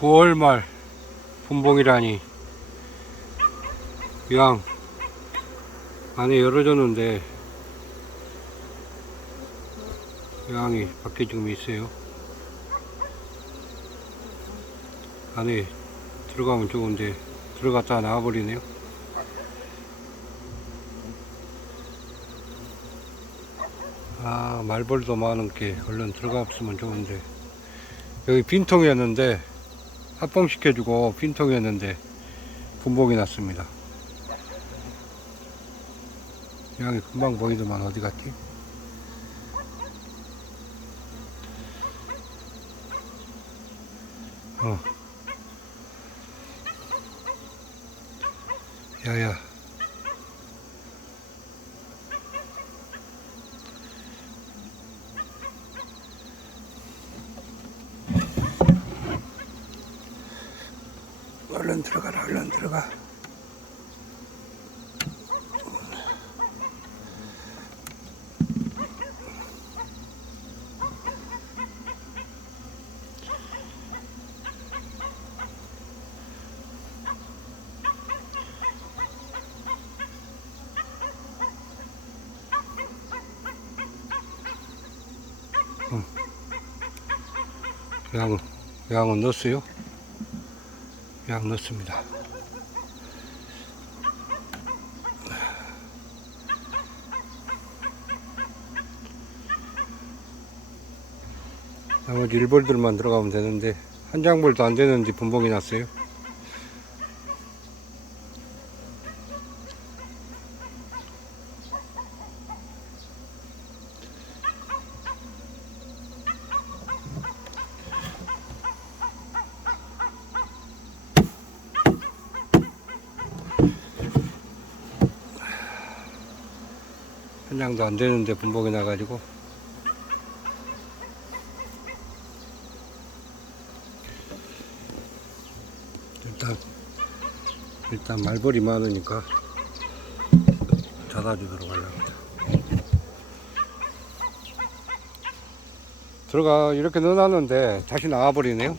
9월 말 분봉이라니. 양 안에 열어줬는데 양이 밖에 지금 있어요. 안에 들어가면 좋은데 들어갔다 나와버리네요. 아 말벌도 많은 게 얼른 들어가 없으면 좋은데. 여기 빈통이었는데 합봉시켜주고 빈통이었는데 분봉이 났습니다 양이 금방 보이더만 어디 갔지? 어. 야야. 들어가라, 얼른 들어가. 양, 양은 넣었어요? 양 넣습니다. 나머지 일벌들만 들어가면 되는데 한 장벌도 안 되는데 분봉이 났어요. 한 장도 안 되는데 분봉이 나가지고. 일단 일단 말벌이 많으니까 닫아주도록 하려고. 들어가 이렇게 넣어놨는데 다시 나와버리네요